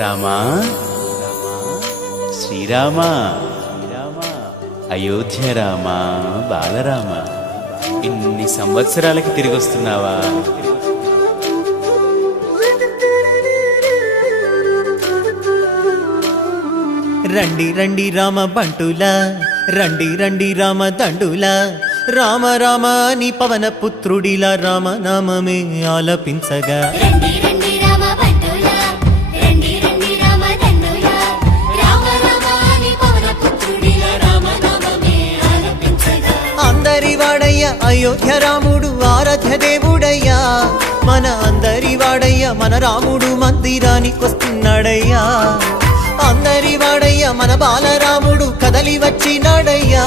రామా శ్రీరామా అయోధ్య రామా బాలరామ ఇన్ని సంవత్సరాలకి తిరిగి వస్తున్నావా? రండి రండి రామ బంటులా, రండి రండి రామ దండులా, రామ రామ అని పవన పుత్రుడిలా రామ నామమే ఆలపించగా. రండి రండి రామ బంటులా, రండి రండి రామ దండులా, రామ రామ అని పవన పుత్రుడిలా రామ నామమే ఆలపించగా. అందరి వాడయ్య అయోధ్య రాముడు ఆరాధ్య దేవుడయ్యా, మన అందరి వాడయ్య మన రాముడు మందిరానికొస్తున్నాడయ్యా. అందరి వాడయ్య మన బాలరాముడు కదలి వచ్చినాడయ్యా.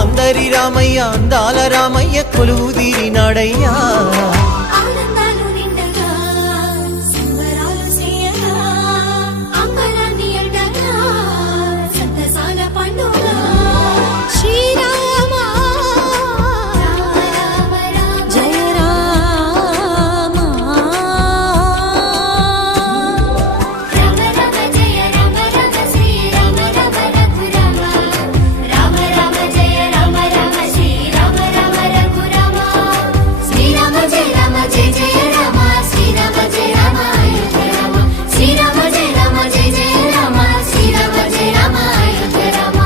అందరి రామయ్య అందాల రామయ్య కొలువు తీరినాడయ్యా. ఆనందాలు నిండగా సంబరాలు చేయగా, అంబరాన్ని అంటగా సంతసాల పండుగ. శ్రీరామ రామ రామ రామ జయ రామ, రామ రామ జయ రామ రామ శ్రీ రామ రామ రఘురామ, రామ రామ జయ రామ రామ శ్రీ రామ రామ రఘురామ, శ్రీరామ జయ రామ జయ జయ రామ, శ్రీరామ జయ రామ అయోధ్య రామ, శ్రీరామ జయ రామ జయ జయ రామ, శ్రీరామ జయ రామ అయోధ్య రామ.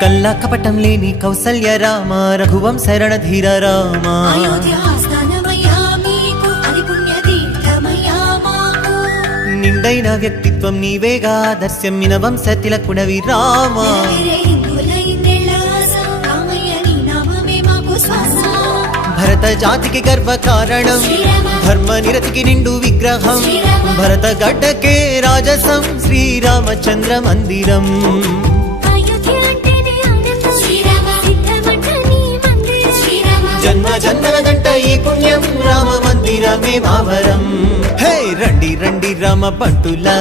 కల్లా కపటం లేని కౌసల్య రామ, రఘువంశ రణధీర రామ. అయోధ్య ఆస్థానమయ్యా మీకు, అది పుణ్య తీర్థమయ్యా మాకు. నిండైన వ్యక్తిత్వం నీవేగా, ఆదర్శమ్మిన వంశ తిలకుడవి రామ. నిలగిరే హిందువుల ఇన్నేళ్ల ఆశ, రామయ్య నీ నామమే మాకు శ్వాస. భరత జాతికి గర్వ కారణం, శ్రీరామ ధర్మ నిరతికి నిండు విగ్రహం. శ్రీరామ భరత గడ్డకే రాజసం, శ్రీరామచంద్ర మందిరం. అయోధ్య అంటేనే ఆనందం, శ్రీరామ సిద్ధమంట నీ మందిరం. శ్రీరామ జన్మ జన్మలదంట ఈ పుణ్యం, రామ మందిరమే మావరం. హే రండి రండి రామ బంటులా,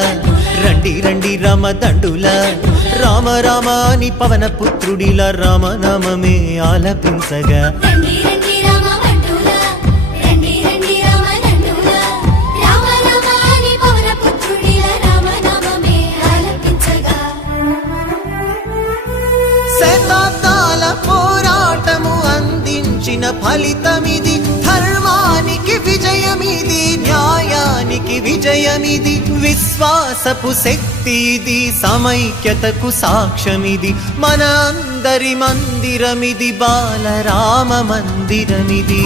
రండి రండి రామ దండులా, రామ రామ అని పవన పుత్రుడిలా రామ నామమే ఆలపించగా. రండి రండి రామ బంటులా, రండి రండి రామ దండులా, రామ రామ అని పవన పుత్రుడిలా రామ నామమే ఆలపించగా. శతాబ్దాల పోరాటము అందించిన ఫలితమిది, ధర్మానికి విజయమిది, న్యాయానికి విజయమిది, విశ్వాసపు శక్తి ఇది, సమైక్యతకు సాక్ష్యమిది, మన అందరి మందిరమిది, బాలరామ మందిరమిది.